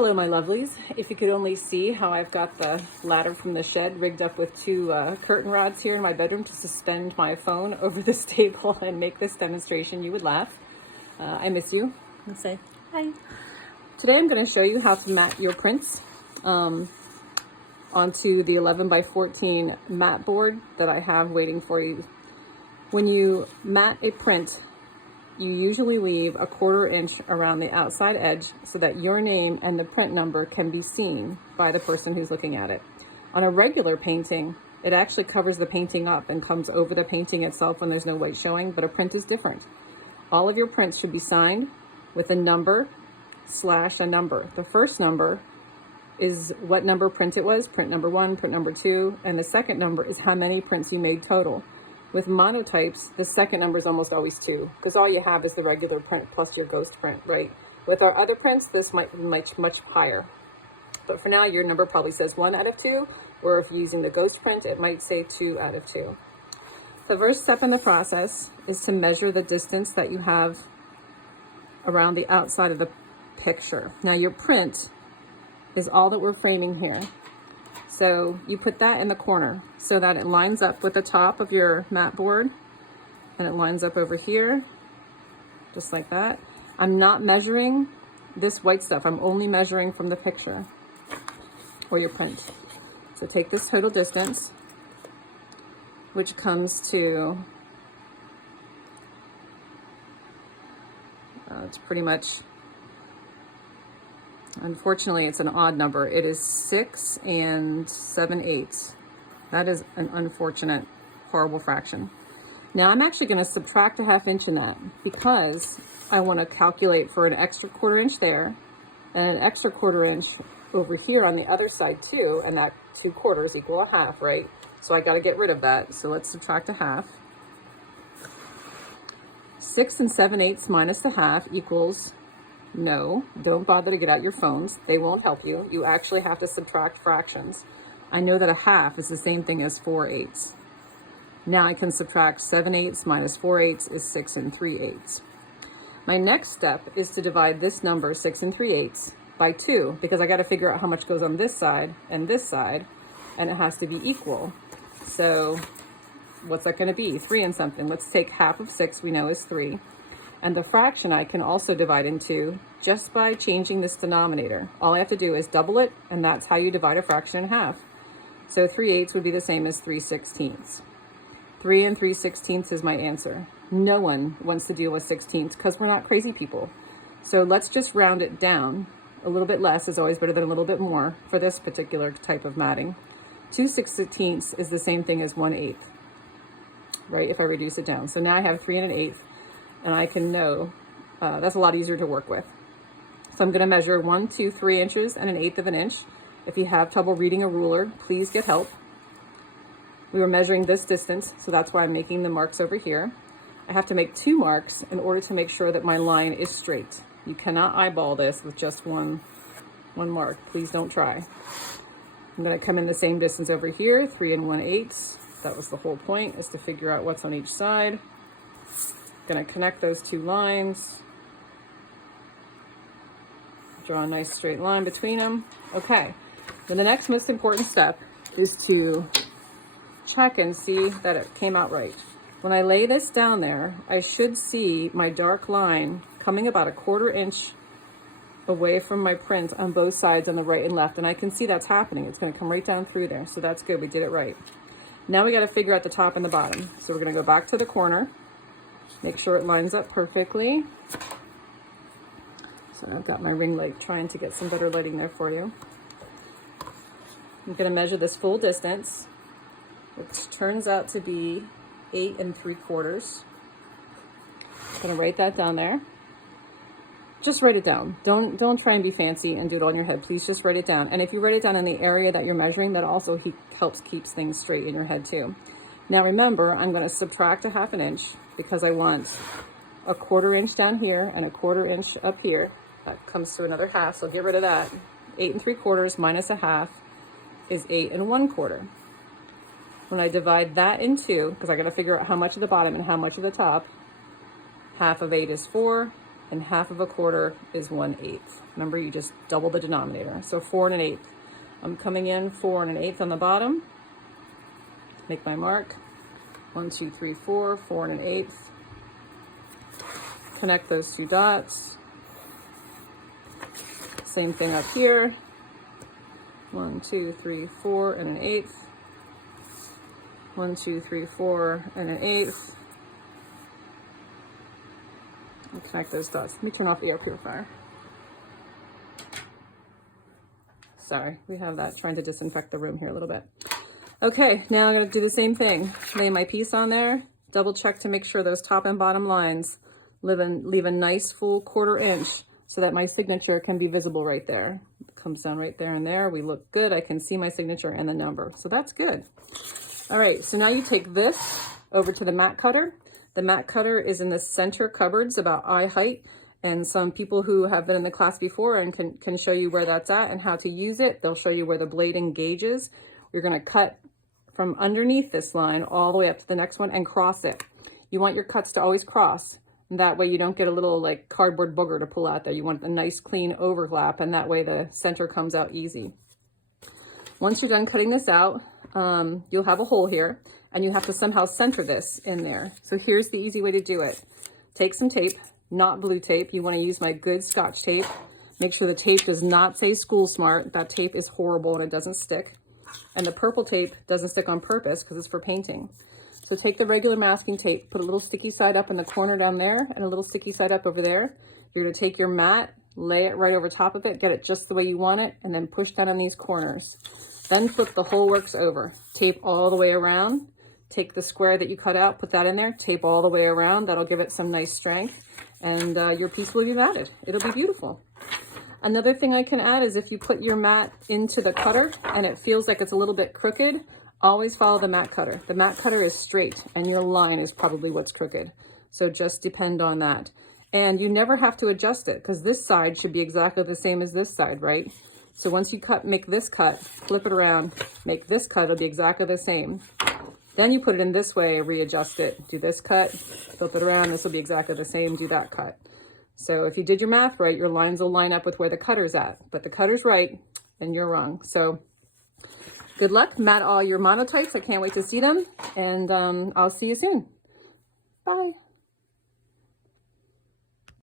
Hello, my lovelies. If you could only see how I've got the ladder from the shed rigged up with two curtain rods here in my bedroom to suspend my phone over this table and make this demonstration, you would laugh. I miss you. I'll say hi. Today I'm going to show you how to mat your prints onto the 11 by 14 mat board that I have waiting for you. When you mat a print, you usually leave a 1/4 inch around the outside edge so that your name and the print number can be seen by the person who's looking at it. On a regular painting, it actually covers the painting up and comes over the painting itself when there's no white showing, but a print is different. All of your prints should be signed with a number / a number. The first number is what number print it was, print number 1, print number 2, and the second number is how many prints you made total. With monotypes, the second number is almost always 2, because all you have is the regular print plus your ghost print, right? With our other prints, this might be much higher. But for now, your number probably says 1 out of 2, or if you're using the ghost print, it might say 2 out of 2. The first step in the process is to measure the distance that you have around the outside of the picture. Now, your print is all that we're framing here. So you put that in the corner so that it lines up with the top of your mat board, and it lines up over here, just like that. I'm not measuring this white stuff. I'm only measuring from the picture or your print. So take this total distance, which comes to, it's pretty much, unfortunately, it's an odd number. It is 6 7/8. That is an unfortunate, horrible fraction. Now I'm actually going to subtract a 1/2 inch in that because I want to calculate for an extra 1/4 inch there and an extra 1/4 inch over here on the other side too, and that 2/4 equal a 1/2, right? So I got to get rid of that. So let's subtract a 1/2. 6 7/8 minus the 1/2 equals, no, don't bother to get out your phones. They won't help you. You actually have to subtract fractions. I know that a 1/2 is the same thing as 4/8. Now I can subtract 7/8 minus 4/8 is 6 3/8. My next step is to divide this number, 6 3/8, by 2, because I got to figure out how much goes on this side, and it has to be equal. So what's that going to be? 3 and something. Let's take 1/2 of 6, we know is 3. And the fraction I can also divide into just by changing this denominator. All I have to do is double it, and that's how you divide a fraction in half. So 3/8 would be the same as 3/16. 3 3/16 is my answer. No one wants to deal with 16ths because we're not crazy people. So let's just round it down. A little bit less is always better than a little bit more for this particular type of matting. 2/16 is the same thing as 1/8, right? If I reduce it down. So now I have 3 1/8. And I can know that's a lot easier to work with. So I'm going to measure 1, 2, 3 inches and 1/8 of an inch. If you have trouble reading a ruler, please get help. We were measuring this distance, so that's why I'm making the marks over here. I have to make 2 marks in order to make sure that my line is straight. You cannot eyeball this with just one mark. Please don't try. I'm going to come in the same distance over here, 3 1/8. That was the whole point, is to figure out what's on each side. Going to connect those 2 lines, draw a nice straight line between them. Okay, then the next most important step is to check and see that it came out right. When I lay this down there, I should see my dark line coming about a 1/4 inch away from my print on both sides, on the right and left, and I can see that's happening. It's going to come right down through there, so that's good. We did it right. Now we got to figure out the top and the bottom. So we're going to go back to the corner. Make sure it lines up perfectly. So I've got my ring light trying to get some better lighting there for you. I'm going to measure this full distance, which turns out to be 8 3/4. I'm going to write that down there. Just write it down. Don't try and be fancy and do it all in your head. Please just write it down. And if you write it down in the area that you're measuring, that also helps keeps things straight in your head too. Now remember, I'm going to subtract a 1/2 inch because I want a 1/4 inch down here and a 1/4 inch up here. That comes to another 1/2, so get rid of that. 8 3/4 minus a 1/2 is 8 1/4. When I divide that in 2, because I got to figure out how much of the bottom and how much of the top, 1/2 of 8 is 4, and half of a quarter is 1/8. Remember, you just double the denominator. So 4 1/8. I'm coming in 4 1/8 on the bottom. Make my mark. 1, 2, 3, 4, 4 1/8. Connect those two dots. Same thing up here. 1, 2, 3, 4 1/8. 1, 2, 3, 4 1/8. And connect those dots. Let me turn off the air purifier. Sorry, we have that trying to disinfect the room here a little bit. Okay, now I'm going to do the same thing. Lay my piece on there, double check to make sure those top and bottom lines leave a nice full 1/4 inch so that my signature can be visible right there. It comes down right there and there. We look good. I can see my signature and the number. So that's good. All right, so now you take this over to the mat cutter. The mat cutter is in the center cupboards about eye height. And some people who have been in the class before and can show you where that's at and how to use it. They'll show you where the blade engages. You're going to cut from underneath this line all the way up to the next one and cross it. You want your cuts to always cross. And that way you don't get a little like cardboard booger to pull out there. You want a nice clean overlap, and that way the center comes out easy. Once you're done cutting this out, you'll have a hole here, and you have to somehow center this in there. So here's the easy way to do it. Take some tape. Not blue tape. You want to use my good Scotch tape. Make sure the tape does not say School Smart. That tape is horrible and it doesn't stick. And the purple tape doesn't stick on purpose because it's for painting. So take the regular masking tape, put a little sticky side up in the corner down there and a little sticky side up over there. You're going to take your mat, lay it right over top of it, get it just the way you want it, and then push down on these corners. Then flip the whole works over. Tape all the way around. Take the square that you cut out, put that in there, tape all the way around. That'll give it some nice strength. And your piece will be matted. It'll be beautiful. Another thing I can add is if you put your mat into the cutter and it feels like it's a little bit crooked, always follow the mat cutter. The mat cutter is straight and your line is probably what's crooked. So just depend on that. And you never have to adjust it because this side should be exactly the same as this side, right? So once you make this cut, flip it around, make this cut, it'll be exactly the same. Then you put it in this way, readjust it, do this cut, flip it around, this will be exactly the same, do that cut. So if you did your math right, your lines will line up with where the cutter's at, but the cutter's right and you're wrong. So good luck, mat all your monotypes. I can't wait to see them, and I'll see you soon. Bye.